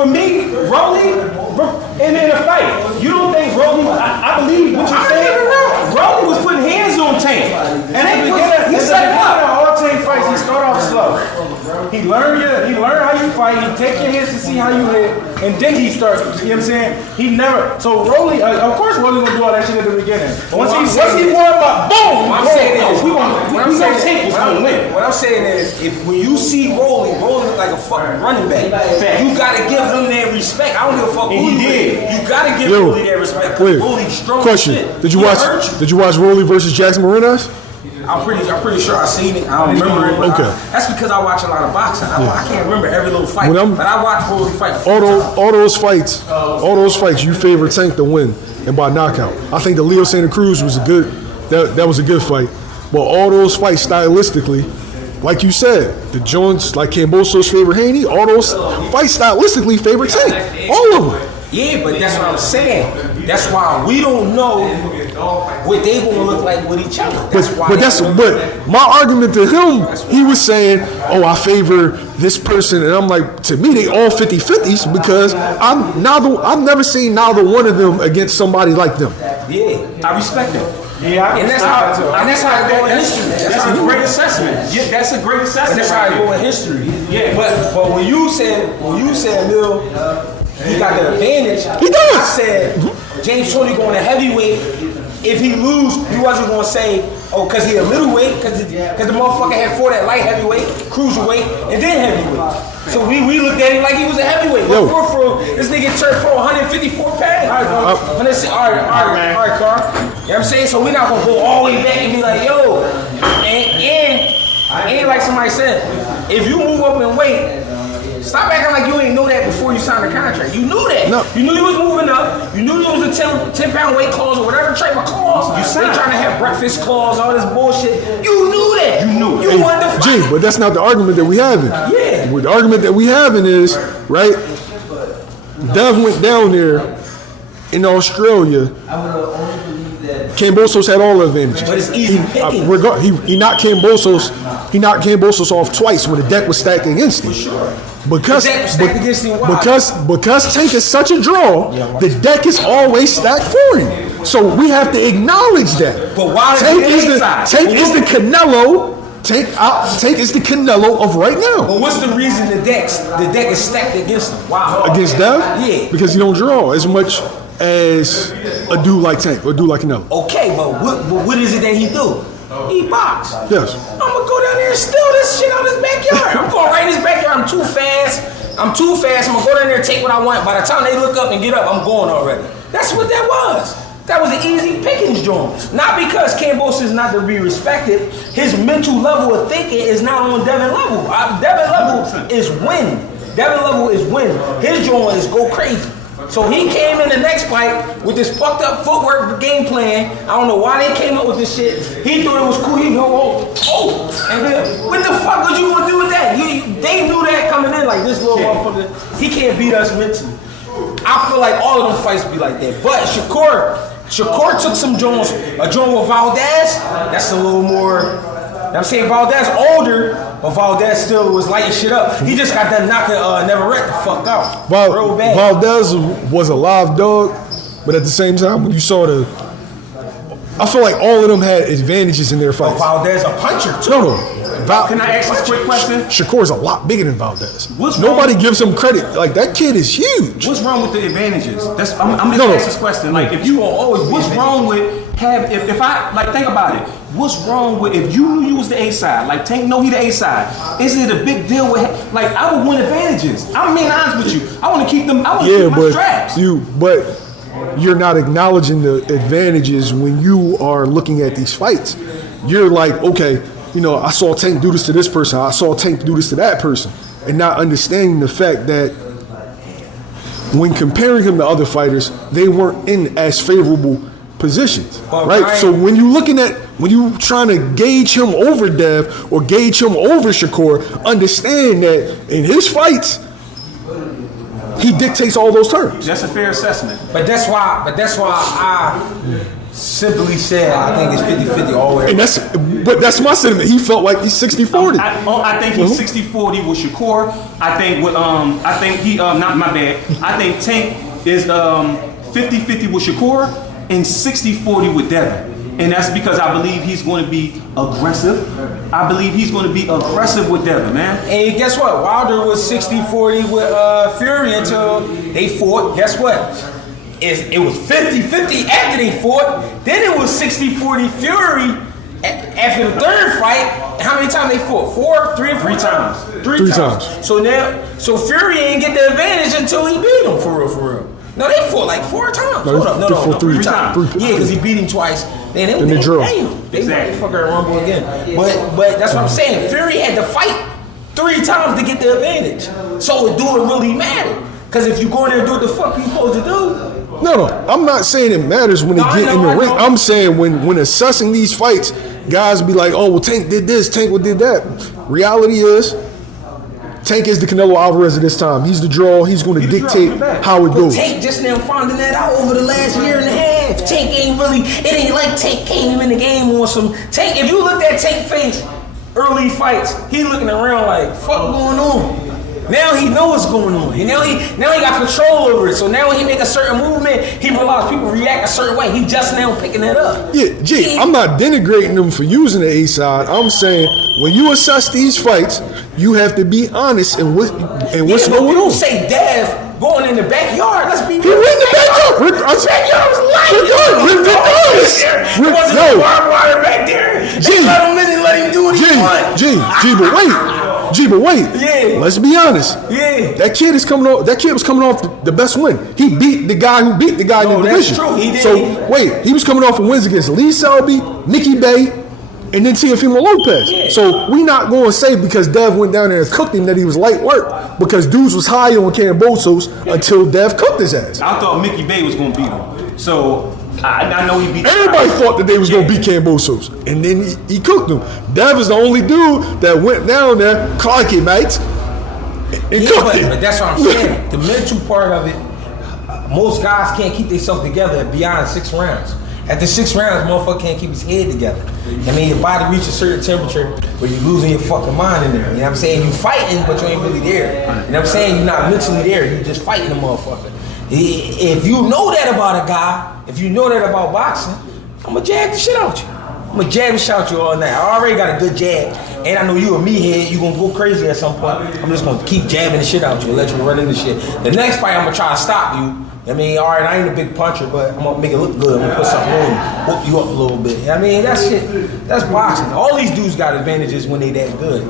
For me, Rolly, in a fight, you don't think Rolly, I believe what you're saying, Rolly was putting hands on Tank. And he set it up. All Tank fights, he start off slow. He learned how you fight, he take your hits to see how you hit, and then he starts, you know what I'm saying? He never, so Rolly, of course Rolly gonna do all that shit at the beginning. Once he warm up, boom! What I'm saying is, Tank was gonna win. What I'm saying is, when you see Rolly like a fucking running back, you gotta give him that respect. I don't give a fuck who he did. You gotta give Rolly that respect. Rolly's strong question. Shit. Did you watch Rolly versus Jackson Marinas? I'm pretty sure I seen it. I don't remember it. Okay. That's because I watch a lot of boxing. I can't remember every little fight. But I watch Rolly fight. All those fights, you favor Tank to win and by knockout. I think the Leo Santa Cruz was a good. That was a good fight. But all those fights stylistically, like you said, the joints like Camboso's favor Haney. All those fights stylistically favor Tank. All of them. Yeah, but that's what I'm saying. That's why we don't know what they gonna look like with each other. But my argument to him, he was saying, "Oh, I favor this person," and I'm like, to me, they all 50-50s because I've never seen neither one of them against somebody like them. Yeah, I respect them. Yeah, and that's how it go in history. That's a great assessment. Yeah, that's a great assessment. That's how it go in history. Yeah, but when you said Lil, he got the advantage. He does. I said James Toney going to heavyweight. If he lose, you wasn't gonna say, oh, cause he a middleweight, cause the motherfucker had fought at light heavyweight, cruiserweight, and then heavyweight. So we looked at him like he was a heavyweight. But for this nigga turned pro 154 pounds. All right, Carl. You know what I'm saying? So we're not gonna go all the way back and be like, yo, and like somebody said, if you move up in weight, stop acting like you ain't know that before you signed the contract. You knew that. No. You knew you was moving up. You knew there was a 10-pound weight clause or whatever type of clause. They trying to have breakfast clause, all this bullshit. You knew that. You knew. You wanted to fight. But that's not the argument that we having. Yeah. The argument that we having is, right, Dev went down there in Australia. Cambosos had all the advantages. But it's easy picking. He knocked Cambosos off twice when the deck was stacked against him. For sure. Because Tank is such a draw, the deck is always stacked for him. So we have to acknowledge that. But why Tank is the Canelo. Tank is the Canelo of right now. But what's the reason the deck is stacked against him? Wow. Against Dev? Yeah. Because he don't draw as much as a dude like Tank or a dude like Canelo. Okay, but what is it that he do? He box. Yes. I'm gonna go down there and steal this shit out of his backyard. I'm going right in his backyard. I'm too fast. I'm gonna go down there and take what I want. By the time they look up and get up, I'm going already. That's what that was. That was an easy pickings joint. Not because Cambosos is not to be respected. His mental level of thinking is not on Devin level. Devin level is win. Devin level is win. His joint is go crazy. So he came in the next fight with this fucked up footwork game plan. I don't know why they came up with this shit. He thought it was cool. He go, and then what the fuck was you gonna do with that? They knew that coming in like this little motherfucker. He can't beat us mentally. I feel like all of them fights be like that. But Shakur took some joints. A joint with Valdez, that's a little more. I'm saying Valdez older, but Valdez still was lighting shit up. He just got that knocking Neverett the fuck out. Real bad. Valdez was a live dog, but at the same time, when you saw I feel like all of them had advantages in their fights. Valdez a puncher too. No. Can I ask this quick question? Shakur's a lot bigger than Valdez. Nobody gives him credit. Like, that kid is huge. What's wrong with the advantages? I'm just asking this question. Like, if you are always, what's wrong with if I like think about it? What's wrong with if you knew you was the A side? Like Tank know he the A side. Is it a big deal with like I would win advantages? I'm being honest with you. I want to keep them. I want to keep my straps. But you're not acknowledging the advantages when you are looking at these fights. You're like, okay, I saw Tank do this to this person. I saw Tank do this to that person, and not understanding the fact that when comparing him to other fighters, they weren't in as favorable positions, right? So when you trying to gauge him over Dev or gauge him over Shakur, understand that in his fights, he dictates all those terms. That's a fair assessment. But that's why I Simply said, I think it's 50-50 all the way. But that's my sentiment. He felt like he's 60-40. I think he's 60-40 with Shakur. I think not my bad. I think Tank is 50-50 with Shakur and 60-40 with Devin. And that's because I believe he's going to be aggressive. I believe he's going to be aggressive with Devin, man. And guess what? Wilder was 60-40 with Fury until they fought. Guess what? It was 50-50 after they fought. Then it was 60-40 Fury after the third fight. How many times they fought? 3 times. Three times. So Fury ain't get the advantage until he beat him for real. No, they fought like 4 times. No, they fought 3 times. Yeah, because he beat him twice. Then they drew. They fucker Rumble again. But that's what I'm saying. Fury had to fight 3 times to get the advantage. So do it really matter? Because if you go in there and do what the fuck you supposed to do. No, I'm not saying it matters when they get in the ring. I'm saying when assessing these fights, guys be like, oh, well, Tank did this, Tank did that. Reality is, Tank is the Canelo Alvarez of this time. He's the draw. He's going to dictate how it goes. Tank just now finding that out over the last year and a half. Tank it ain't like Tank came in the game on some Tank. If you looked at Tank face early fights, he looking around like, fuck going on? Now he knows what's going on. And now he got control over it. So now when he make a certain movement, he realizes people react a certain way. He just now picking that up. Yeah, I'm not denigrating them for using the A side. I'm saying when you assess these fights, you have to be honest in what's going on. Say Dev going in the backyard. Let's be real. He went in the backyard. The backyard was light. It wasn't no barbed wire back there. They let him in and let him do what he wanted. G, but wait. Yeah. Let's be honest. Yeah. That kid was coming off the best win. He beat the guy who beat the guy in the division. That's true. He did. So wait, he was coming off of wins against Lee Selby, Mickey Bay, and then Teofimo Lopez. Yeah. So we not going to say because Dev went down there and cooked him that he was light work, because dudes was high on Cambosos until Dev cooked his ass. I thought Mickey Bay was going to beat him. So I know he beat. Everybody thought that they was going to beat Cambosos, and then he cooked them. Dev is the only dude that went down there, clock it, mates, and cooked it. But that's what I'm saying. The mental part of it, most guys can't keep themselves together beyond 6 rounds. After 6 rounds, motherfucker can't keep his head together. I mean, your body reaches a certain temperature where you're losing your fucking mind in there. You know what I'm saying? You fighting, but you ain't really there. You know what I'm saying? You're not mentally there. You're just fighting the motherfucker. If you know that about a guy, if you know that about boxing, I'm going to jab the shit out you. I'm going to jab and shout you all night. I already got a good jab. And I know you a meathead, you going to go crazy at some point. I'm just going to keep jabbing the shit out you and let you run into shit. The next fight, I'm going to try to stop you. I mean, all right, I ain't a big puncher, but I'm going to make it look good. I'm going to put something on you, whoop you up a little bit. I mean, that shit, that's boxing. All these dudes got advantages when they that good.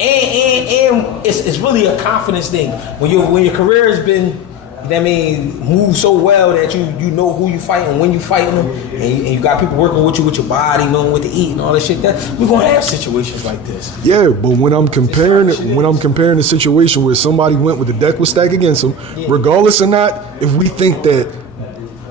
And it's really a confidence thing. When your career has been, move so well that you know who you fighting, when you fighting them, and you got people working with you with your body, knowing what to eat and all that shit. That we're gonna have situations like this. Yeah, but when I'm comparing the situation where somebody went with the deck was stacked against them, regardless or not, if we think that.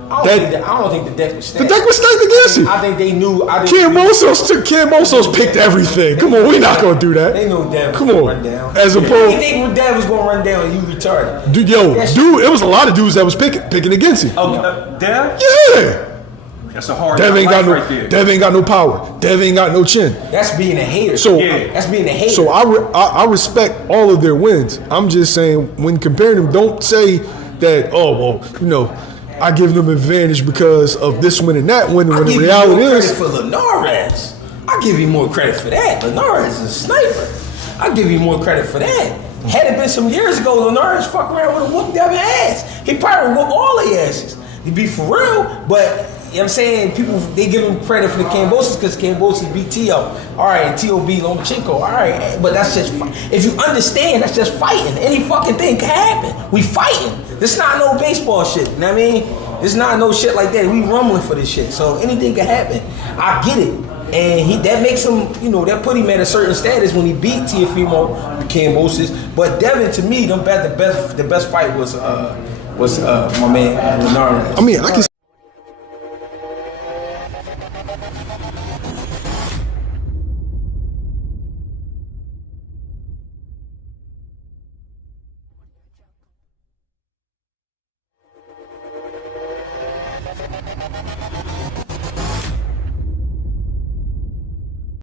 I don't think the deck was stacked. The deck was stacked against him. I think they knew. Cambosos picked everything. Come on, we're not gonna do that. They knew Dev was Come gonna on. run down. As opposed, you think Dev was gonna run down and you retarded? Dude, it was a lot of dudes that was picking against him. Dev? Yeah. That's a hard Dev ain't got no. right there. Dev ain't got no power. Dev ain't got no chin. That's being a hater. So that's being a hater. So I respect all of their wins. I'm just saying when comparing them, don't say that. Oh well, I give them advantage because of this win and that win. When the reality is, for Linares, I give you more credit for that. Linares is a sniper. I give you more credit for that. Had it been some years ago, Linares fuck around with a whoop Devin ass. He probably would whoop all their asses. To be for real, but. You know what I'm saying? People, they give him credit for the Cambosos because Cambosos beat T.O. All right, T.O. beat Lomachenko. All right, but that's just, if you understand, that's just fighting. Any fucking thing can happen. We fighting. This not no baseball shit. You know what I mean? It's not no shit like that. We rumbling for this shit. So anything can happen. I get it. And that makes him, that put him at a certain status when he beat Teofimo, the Cambosos. But Devin, to me, the best fight was my man Linares. I mean, I can.